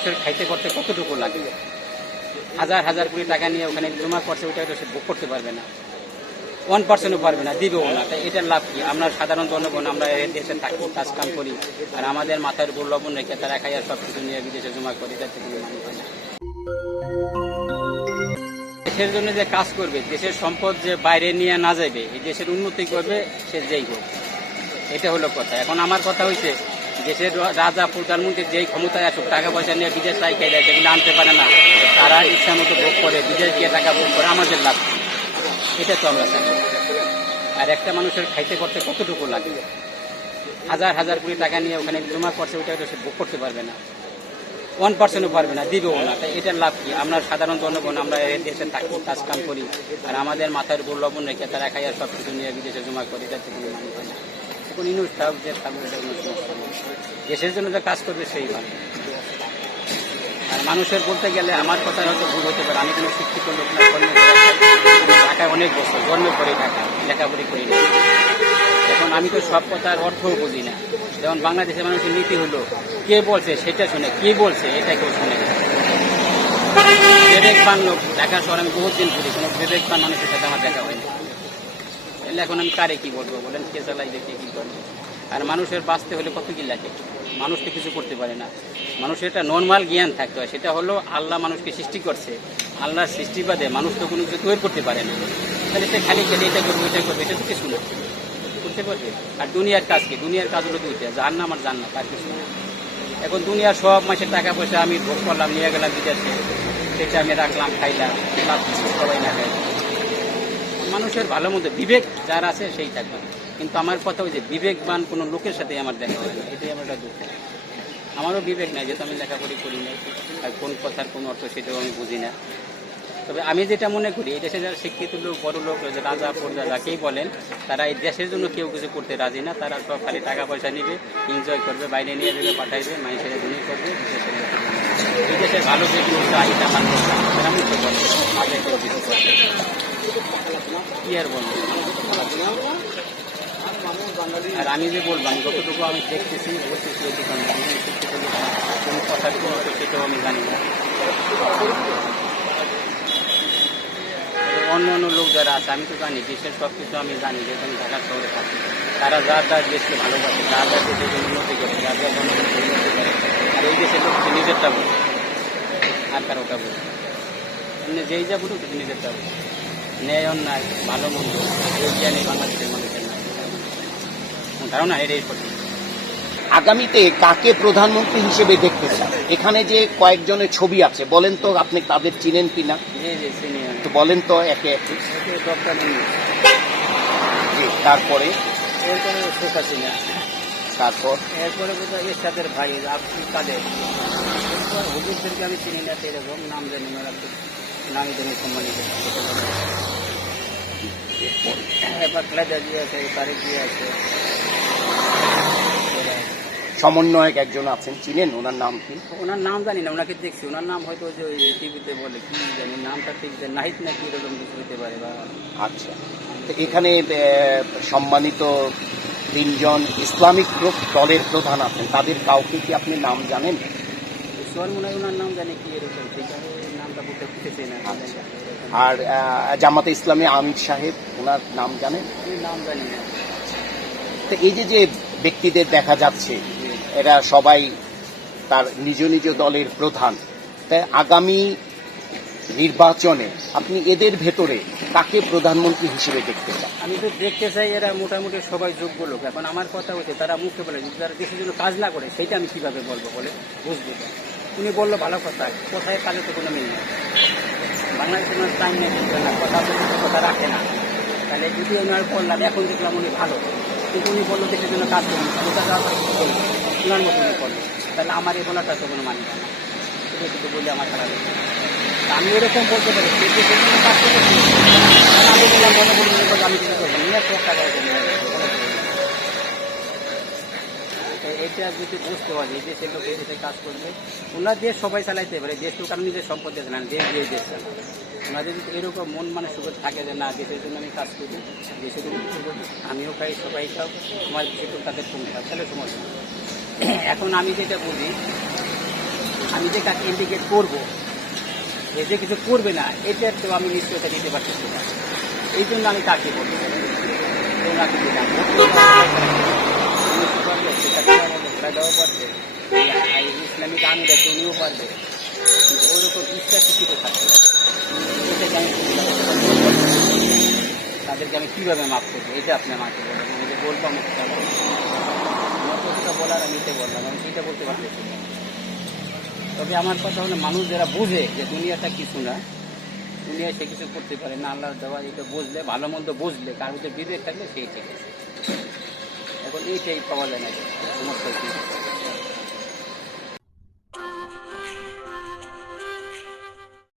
মানুষের খাইতে করতে কতটুকু লাগে? হাজার হাজার কোটি টাকা নিয়ে ওখানে জমা করছে ওইটা তো সে ভোগ করতে পারবে না। ওয়ান পার্সেন্টও পারবে না, দিবেও না। তাই এটার লাভ কি? আমরা সাধারণ জনগণ, আমরা দেশে থাকি, কাজ কাম করি, আর আমাদের মাথার উপর লবণ রেখে তারা খাইয়া সব কিছু নিয়ে বিদেশে জমা করি, এটার থেকে দেশের জন্য যে কাজ করবে, দেশের সম্পদ যে বাইরে নিয়ে না যাবে, এই দেশের উন্নতি করবে, সে যেই হোক। এটা হলো কথা। এখন আমার কথা হয়েছে দেশের রাজা প্রধানমন্ত্রী যেই ক্ষমতায় আসুক, টাকা পয়সা নিয়ে বিদেশ রাইখে দেয়, সেগুলো আনতে পারে না। তারা ইচ্ছা মতো ভোগ করে, বিদেশ গিয়ে টাকা ভোগ করে, আমাদের লাভ এটা তো আমরা চাই আর একটা মানুষের খাইতে করতে কতটুকু লাগে? হাজার হাজার কোটি টাকা নিয়ে ওখানে জমা করছে, ওইটা তো সে ভোগ করতে পারবে না। ওয়ান পার্সেন্টও পারবে না, দিবেও না। তাই এটার লাভ কি? আমরা সাধারণ জনগণ, আমরা দেশে থাকি, কাজ কাম করি। আর আমাদের মাথার উপর লবণ রেখে তারা খাইয়া সব কিছু নিয়ে বিদেশে জমা করি এটার থেকে যে। দেশের জন্য যে কাজ করবে সেই ভালো আর মানুষের বলতে গেলে আমার কথা হয়তো ভুল হতে পারে। আমি কোনো শিক্ষিত লোক না ঢাকায় অনেক বছর জন্ম করে ঢাকা লেখাপড়ি করি না। এখন আমি তো সব কথার অর্থও বুঝি না। যেমন বাংলাদেশের মানুষের নীতি হলো, কে বলছে সেটা শুনে, কে বলছে এটা কেউ শুনে। বিবেকবান লোক, ঢাকা শহরে আমি বহুত দিন ঘুরি কোনো বিবেকবান মানুষের সাথে আমার দেখা হয়নি। এখন আমি কারে কি বলব বলেন? কে চালাই দেখে কি করব আর মানুষের বাঁচতে হলে কত কি লাগে? মানুষ তো কিছু করতে পারে না। মানুষের একটা নর্মাল জ্ঞান থাকতে হয়। সেটা হলো আল্লাহ মানুষকে সৃষ্টি করছে। আল্লাহর সৃষ্টি বাদে মানুষ তো কোনো কিছু তৈরি করতে পারে না। তাহলে সে খালি খেলে এটা করবে এটা করবে, এটা তো কিছু না। করতে পারবে আর দুনিয়ার কাজ কি? দুনিয়ার কাজ হলো দুইটা জান্নাম আর জান্নাত, আর কিছু না। এখন দুনিয়ার সব মাসের টাকা পয়সা আমি ভোগ করলাম, নিয়ে গেলাম, বিদেশে। সেটা আমি রাখলাম, খাইলাম সবাই না খাই মানুষের ভালো মন্দ, বিবেক যার আছে সেই থাকবে। কিন্তু আমার কথা ওই যে বিবেকবান কোনো লোকের সাথে আমার দেখা হয় না, এটাই আমার একটা দুঃখ। আমারও বিবেক নাই, যেহেতু আমি লেখাপড়ি করি না আর কোন কথার কোন অর্থ সেটাও আমি বুঝি না। তবে আমি যেটা মনে করি, এই দেশে যারা শিক্ষিত লোক, বড় লোক রয়েছে রাজা, প্রজা, যাকেই বলেন, তারা এই দেশের জন্য কেউ কিছু করতে রাজি না। তারা সব খালি টাকা পয়সা নিবে এনজয় করবে, বাইরে নিয়ে যাবে, পাঠাইবে, মানুষের ধনী করবে। দেশের লোকের জন্য। এই দেশের ভালো যে কি আর আমি যে বলব, আমি যতটুকু আমি দেখতেছি আমি আমি। কোন কথা সেটাও আমি জানি না অন্য অন্য লোক যারা আছে, আমি তো জানি, দেশের সব কিছু আমি জানি যেহেতু আমি শহরে থাকি তারা যা তার দেশকে ভালোবাসে, যা যা দেশের উন্নতি করে যা যা জনগণকে উন্নতি করে আর এই দেশের লোক শুধু নিজেরটা বলে আর কারোটা বলে এমনি যেই যা বলুক নিজেরটা বলে ন্যায় অন্যায় ভালো মন্দ এই জ্ঞানী বাংলাদেশের মানুষের নাই ধারণা? এটাই সঠিক আগামীতে কাকে প্রধানমন্ত্রী হিসেবে দেখতে চান? এখানে যে কয়েকজনের ছবি আছে বলেন তো আপনি তাদের চিনেন সিনিয়র তো বলেন তো একে ডক্টর তারপরে? শেখ হাসিনা। তারপর? এরপরে বোধহয় এরশাদের ভাই আব্দুল কাদের এরপর হুজুরদেরকে আমি চিনি না এরকম নাম জানি না নামি দামি সম্মানিত এবার খালেদা জি আছে তারিক জি আছে। সমন্বয়ক একজন আছেন চিনেন? ওনার নাম কি? ওনার নাম জানি না ওনাকে দেখছি। ওনার নাম হয়তো যে ওই টিভিতে বলে কি জানি নামটা ঠিক যে নাহিত না কি এরকম কিছু হতে পারে বা আচ্ছা। তো এখানে সম্মানিত তিনজন ইসলামিক গ্রুপ দলের প্রধান আছেন। তাদের কাউকে কি আপনি নাম জানেন? না আর জামাতে ইসলামী আমির সাহেব ওনার নাম জানেন? তো এই যে যে ব্যক্তিদের দেখা যাচ্ছে এরা সবাই তার নিজ নিজ দলের প্রধান। তাই আগামী নির্বাচনে আপনি এদের ভেতরে কাকে প্রধানমন্ত্রী হিসেবে দেখতে চান? আমি তো দেখতে চাই এরা মোটামুটি সবাই যোগ্য লোক। এখন আমার কথা হচ্ছে, তারা মুখে বলে যদি তারা দেশের জন্য কাজ না করে, সেটা আমি কীভাবে বলব বলে বুঝব। উনি বলল, ভালো কথা, কোথায় কাজে তো কোনো মিল নেই। বাংলাদেশের মানুষ টাইম নেই না কথা কথা রাখে না। তাহলে যদি ওনার বললাম, এখন দেখলাম উনি ভালো। কিন্তু উনি বলল, দেশের জন্য কাজ করুন। ওটা ওনার মতো উনি করল তাহলে আমার এই বলাটা তো কোনো মানে না। এটা কিন্তু বলে আমার খারাপ আমি এরকম বলতে পারি সে দেশের কাজ আমি বললাম বলো বলি উনি বলল, আমি করব নিয়ে আসো। তো এটা যদি বুঝতে পারি এই দেশের লোক দেশে কাজ করবে ওনার দেশ সবাই চালাইতে পারে দেশ তো কারণ নিজের সম্পদ দেশ না দেশ দিয়ে দেশ ওনাদের যদি এরকম মন মানে সুখে থাকে যে না দেশের জন্য আমি কাজ করি দেশের জন্য করি আমিও খাই সবাই খাও আমার দেশে তো তাদের কমে তাহলে সমস্যা এখন আমি যেটা বুঝি আমি যে কাকে ইন্ডিকেট করব যে কিছু করবে না, এটার তো আমি নিশ্চয়তা দিতে পারতেছি না। এই জন্য আমি তাকে এই ইসলামিক আনন্দ আছে উনিও পারবে। কিন্তু ওইরকম ইচ্ছা শিক্ষিত এটাকে আমি তাদেরকে আমি কীভাবে মাফ করব? এটা আপনি আমাকে বলবেন আমি যে বলব, আমি আমার কথাটা বলার আমি এটা বললাম। আমি সেটা বলতে পারতেছি না। তবে আমার কথা হলো, মানুষ যারা বোঝে যে দুনিয়াটা কিছু না দুনিয়ায় সে কিছু করতে পারে না, আল্লাহর দেওয়া এটা বুঝলে, ভালো মন্দ বুঝলে কার ভিতরে বিবেক থাকলে সেই ঠিক আছে। এখন এইটাই পাওয়া যায় না সমস্যা